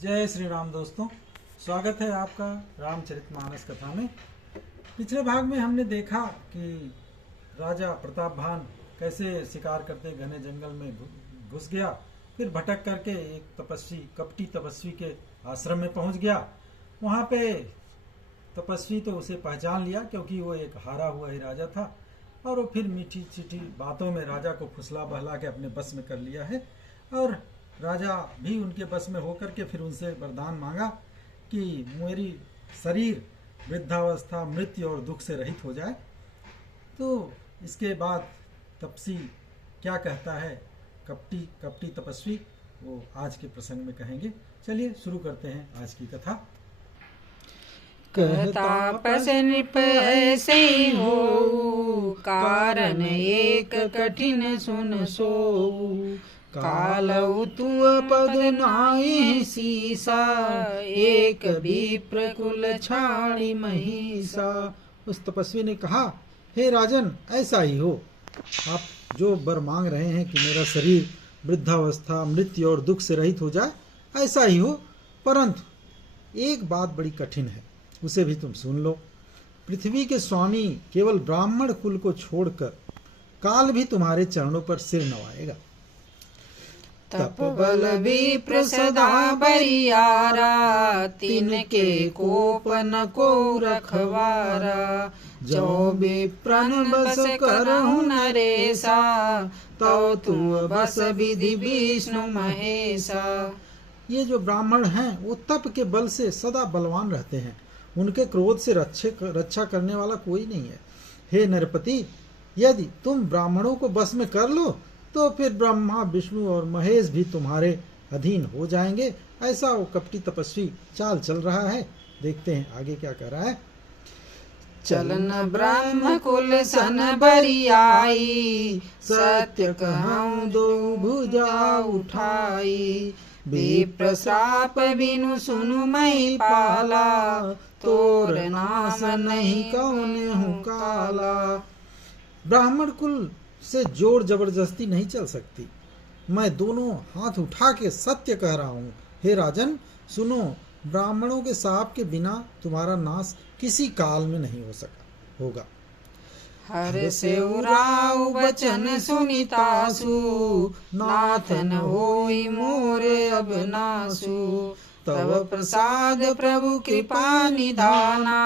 जय श्री राम दोस्तों, स्वागत है आपका रामचरितमानस कथा में। पिछले भाग में हमने देखा कि राजा प्रतापभान कैसे शिकार करते घने जंगल में घुस गया, फिर भटक करके एक कपटी तपस्वी के आश्रम में पहुंच गया। वहां पे तपस्वी तो उसे पहचान लिया क्योंकि वो एक हारा हुआ ही राजा था, और वो फिर मीठी चिठी बातों में राजा को फुसला बहला के अपने बस में कर लिया है। और राजा भी उनके बस में होकर के फिर उनसे वरदान मांगा कि मेरी शरीर वृद्धावस्था, मृत्यु और दुख से रहित हो जाए। तो इसके बाद तपसी क्या कहता है कपटी तपस्वी, वो आज के प्रसंग में कहेंगे। चलिए शुरू करते हैं आज की कथा। तापस नृप ऐसे हो, कारण एक कठिन सुन सो। कालऊ तुअ पद नाहि सीसा, एक विप्र कुल छाड़ी महिषा। उस तपस्वी ने कहा, हे राजन, ऐसा ही हो। आप जो वर मांग रहे हैं कि मेरा शरीर वृद्धावस्था, मृत्यु और दुख से रहित हो जाए, ऐसा ही हो, परंतु एक बात बड़ी कठिन है, उसे भी तुम सुन लो। पृथ्वी के स्वामी केवल ब्राह्मण कुल को छोड़कर काल भी तुम्हारे चरणों पर सिर नवाएगा। तप बल विप्र सदा बरियारा, तिनके कोप न को रखवारा। जो विप्रन बस करहु नरेसा, तो तू बस विधि विष्णु महेशा। ये जो ब्राह्मण हैं वो तप के बल से सदा बलवान रहते हैं, उनके क्रोध से रक्षा करने वाला कोई नहीं है। हे नरपति, यदि तुम ब्राह्मणों को बस में कर लो तो फिर ब्रह्मा, विष्णु और महेश भी तुम्हारे अधीन हो जाएंगे। ऐसा वो कपटी तपस्वी चाल चल रहा है। देखते हैं आगे क्या कर रहा है। चलन ब्रह्म कुल सन बरियाई, सत्य कहूँ दो भुजा उठाई। विप्र श्राप बिनु सुनु मई पाला, तोर नाम नहीं कौन हूँ काला। ब्राह्मण कुल से जोर जबरदस्ती नहीं चल सकती। मैं दोनों हाथ उठा के सत्य कह रहा हूँ। हे राजन सुनो, ब्राह्मणों के शाप के बिना तुम्हारा नाश किसी काल में नहीं होगा। हर से उराऊ बचन सुनितासु, नाथन होई मोरे अब नासु। तव प्रसाद प्रभु कृपा निधाना,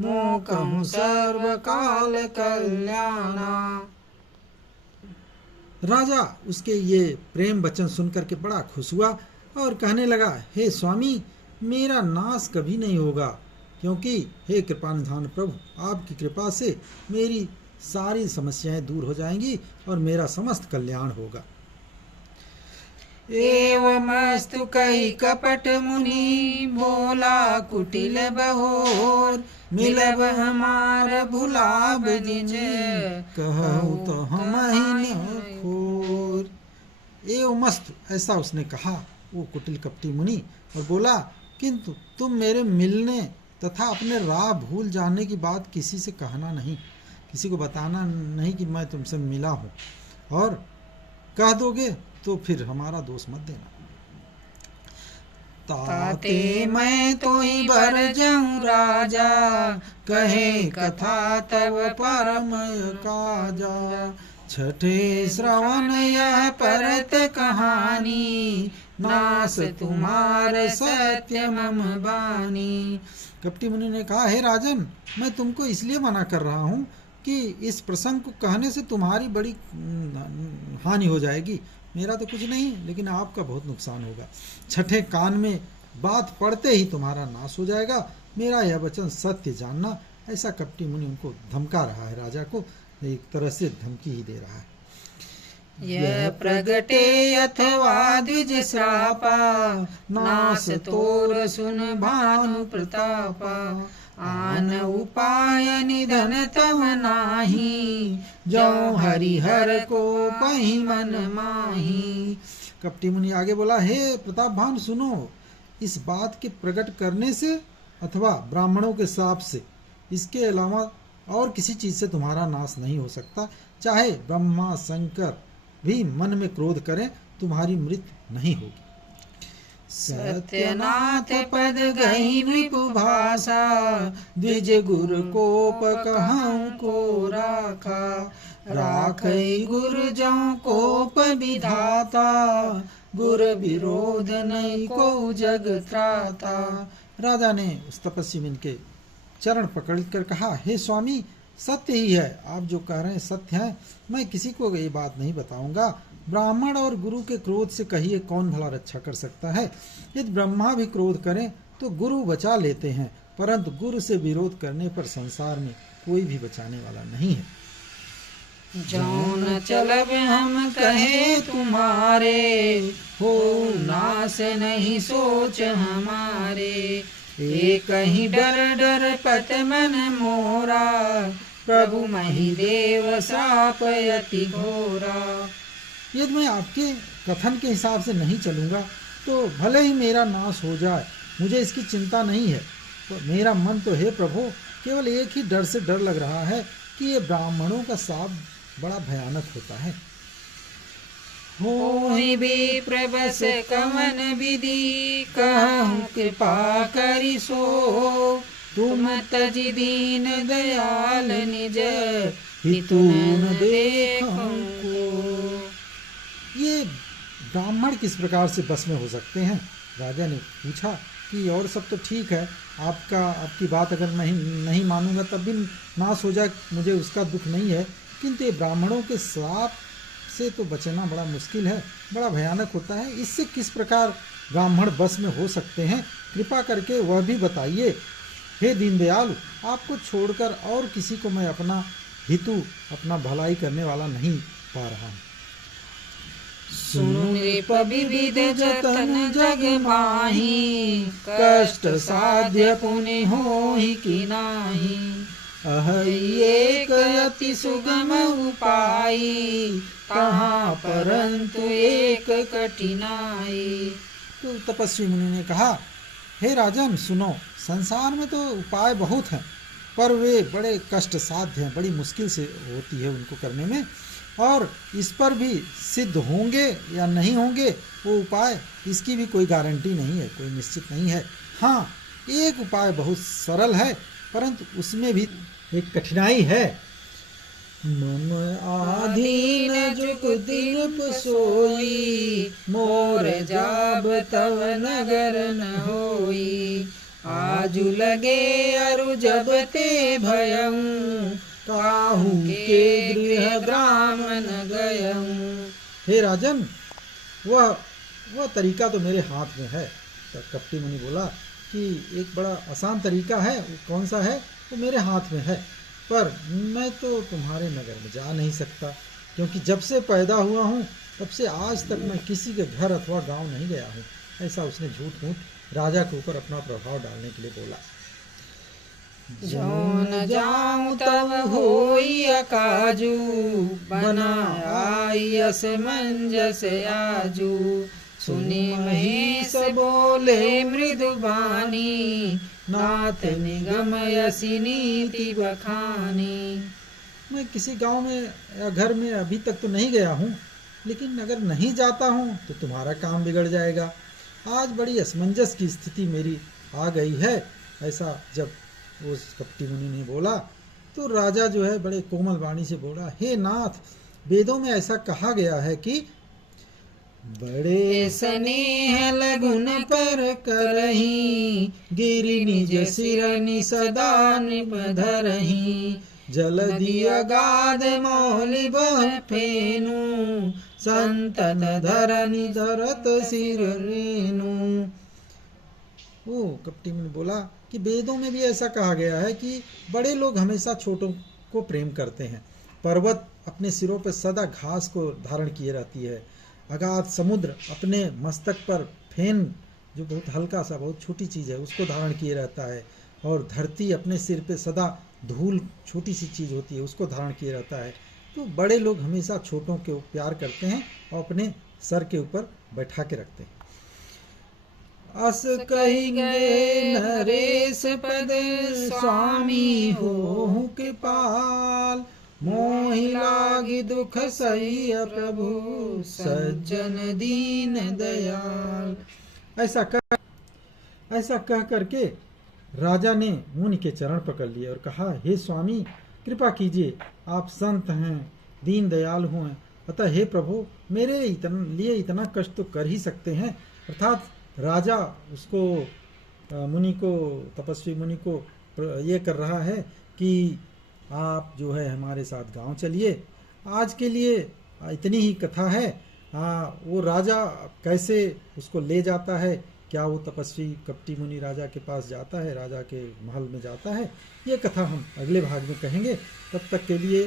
मोह कहूँ सर्व काल कल्याणा। राजा उसके ये प्रेम वचन सुनकर के बड़ा खुश हुआ और कहने लगा, हे स्वामी, मेरा नाश कभी नहीं होगा, क्योंकि हे कृपानिधान प्रभु, आपकी कृपा से मेरी सारी समस्याएं दूर हो जाएंगी और मेरा समस्त कल्याण होगा। एवमस्तु कही कपट मुनि, बोला कुटिल बहोर। मिलब हमार भुलाब जिन, कहूँ तो हम ही न खोर। एवमस्तु, ऐसा उसने कहा वो कुटिल कपटी मुनि, और बोला, किंतु तुम मेरे मिलने तथा अपने राह भूल जाने की बात किसी से कहना नहीं, किसी को बताना नहीं कि मैं तुमसे मिला हूँ, और कह दोगे तो फिर हमारा दोष मत देना। ताते मैं तो ही भर जाऊं राजा, कहे कथा तब परम काजा। छठे श्रवण यह परत कहानी, नास तुम्हार सत्य मम बानी। कपटी मुनि ने कहा, हे राजन, मैं तुमको इसलिए मना कर रहा हूँ कि इस प्रसंग को कहने से तुम्हारी बड़ी हानि हो जाएगी। मेरा तो कुछ नहीं, लेकिन आपका बहुत नुकसान होगा। छठे कान में बात पड़ते ही तुम्हारा नाश हो जाएगा। मेरा यह वचन सत्य जानना। ऐसा कपटी मुनि उनको धमका रहा है, राजा को एक तरह से धमकी ही दे रहा है। यह प्रगटे अथवा द्विज श्रापा, नाश तोर सुन भानु प्रतापा। आन उपाय निधन तव नाही, जो हरिहर को पहि मन माही। कपटी मुनि आगे बोला, हे प्रतापभान सुनो, इस बात के प्रकट करने से अथवा ब्राह्मणों के शाप से, इसके अलावा और किसी चीज से तुम्हारा नाश नहीं हो सकता। चाहे ब्रह्मा शंकर भी मन में क्रोध करें, तुम्हारी मृत्यु नहीं होगी। सत्यनाथ पद गई विपुभाषा, द्विज गुर कोप कहूँ को राखा, राखई गुर जौ कोप विधाता, गुर विरोध नहीं को जग त्राता। राजा ने उस तपस्वी मुनि के चरण पकड़कर कहा, हे स्वामी, सत्य ही है, आप जो कह रहे हैं सत्य है, मैं किसी को ये बात नहीं बताऊंगा। ब्राह्मण और गुरु के क्रोध से कहिए कौन भला रक्षा कर सकता है। यदि ब्रह्मा भी क्रोध करें तो गुरु बचा लेते हैं, परंतु गुरु से विरोध करने पर संसार में कोई भी बचाने वाला नहीं है। जौन चलब हम कहे तुम्हारे, हो नाश नहीं सोच हमारे, एक ही डर डर पत मन मोरा, प्रभु मही देव श्राप अति घोरा। यदि मैं आपके कथन के हिसाब से नहीं चलूंगा तो भले ही मेरा नाश हो जाए, मुझे इसकी चिंता नहीं है। तो मेरा मन तो है प्रभु, केवल एक ही डर से डर लग रहा है कि ये ब्राह्मणों का शाप बड़ा भयानक होता है। होहि विप्र बस कवन विधि, कहूँ कृपा करि सो, तुम तजि दीन दयाल निज, हितु न देखूं को। ये ब्राह्मण किस प्रकार से बस में हो सकते हैं? राजा ने पूछा कि और सब तो ठीक है, आपकी बात अगर मैं नहीं मानूंगा तब भी नाश हो जाए, मुझे उसका दुख नहीं है, किंतु ये ब्राह्मणों के श्राप से तो बचना बड़ा मुश्किल है, बड़ा भयानक होता है। इससे किस प्रकार ब्राह्मण बस में हो सकते हैं? कृपा करके वह भी बताइए। हे दीनदयाल, आपको छोड़कर और किसी को मैं अपना हितु, अपना भलाई करने वाला नहीं पा रहा हूँ। सुनु नृप विविध जतन जग माही, कष्ट साध्य पुनि होहि कि नाही, एक अति सुगम उपाय, कहाँ परंतु एक कठिनाई। तो तपस्वी मुनि ने कहा, हे राजन सुनो, संसार में तो उपाय बहुत हैं, पर वे बड़े कष्ट साध्य हैं, बड़ी मुश्किल से होती है उनको करने में, और इस पर भी सिद्ध होंगे या नहीं होंगे वो उपाय, इसकी भी कोई गारंटी नहीं है, कोई निश्चित नहीं है। हाँ, एक उपाय बहुत सरल है, परंतु उसमें भी एक कठिनाई है। मम आधीन जुगुदीप सोई, मोर जाब तव नगर न होई, आजु लगे अरु जब ते भयं, काहू के गृह ब्राह्मण गयं। हे राजन, वह तरीका तो मेरे हाथ में है। तो कपटी मुनि बोला कि एक बड़ा आसान तरीका है, वो कौन सा है? वो मेरे हाथ में है, पर मैं तो तुम्हारे नगर में जा नहीं सकता, क्योंकि जब से पैदा हुआ हूँ तब से आज तक मैं किसी के घर अथवा गांव नहीं गया हूँ। ऐसा उसने झूठ मूठ राजा के ऊपर अपना प्रभाव डालने के लिए बोला। जौन जाऊं तब होई अकाजू, बनाई असमंजस आजू, सुनी महेश बोले मृदुबानी, नाथ निगम यसी नीति बखानी। मैं किसी गांव में या घर में अभी तक तो नहीं गया हूँ, लेकिन अगर नहीं जाता हूँ तो तुम्हारा काम बिगड़ जाएगा। आज बड़ी असमंजस की स्थिति मेरी आ गई है। ऐसा जब उस कपटी मुनि ने बोला तो राजा जो है बड़े कोमल वाणी से बोला, हे नाथ, वेदों में ऐसा कहा गया है कि बड़े स्नेह लगुन पर करही, गिरि निज सिर सदा निपधरही, जलधि अगाध मौलि बह फेनु, संतन धरनि धरत सिर रेनु। वो कपटी मुनि बोला कि वेदों में भी ऐसा कहा गया है कि बड़े लोग हमेशा छोटों को प्रेम करते हैं। पर्वत अपने सिरों पर सदा घास को धारण किए रहती है, अगाध समुद्र अपने मस्तक पर फेन, जो बहुत हल्का सा बहुत छोटी चीज़ है, उसको धारण किए रहता है, और धरती अपने सिर पे सदा धूल, छोटी सी चीज़ होती है, उसको धारण किए रहता है। तो बड़े लोग हमेशा छोटों को प्यार करते हैं और अपने सर के ऊपर बैठा के रखते हैं। अस कहिंगे नरेश पद स्वामी हो कृपाल, मोहि लागी दुख सही प्रभु सज्जन दीन दयाल। ऐसा कह करके राजा ने मुनि के चरण पकड़ लिए और कहा, हे स्वामी कृपा कीजिए, आप संत हैं, दीन दयालु हैं, अतः हे प्रभु मेरे लिए इतना कष्ट तो कर ही सकते हैं। अर्थात राजा उसको मुनि को, तपस्वी मुनि को ये कर रहा है कि आप जो है हमारे साथ गांव चलिए, आज के लिए इतनी ही कथा है। वो राजा कैसे उसको ले जाता है, क्या वो तपस्वी कपटी मुनि राजा के पास जाता है, राजा के महल में जाता है, ये कथा हम अगले भाग में कहेंगे। तब तक के लिए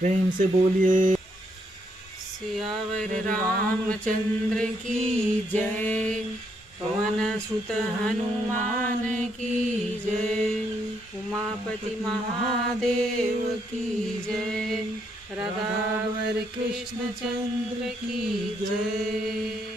प्रेम से बोलिए सियावर रामचंद्र की जय, पवन सुत हनुमान की जय, उमापति महादेव की जय, राधावर कृष्ण चंद्र की जय।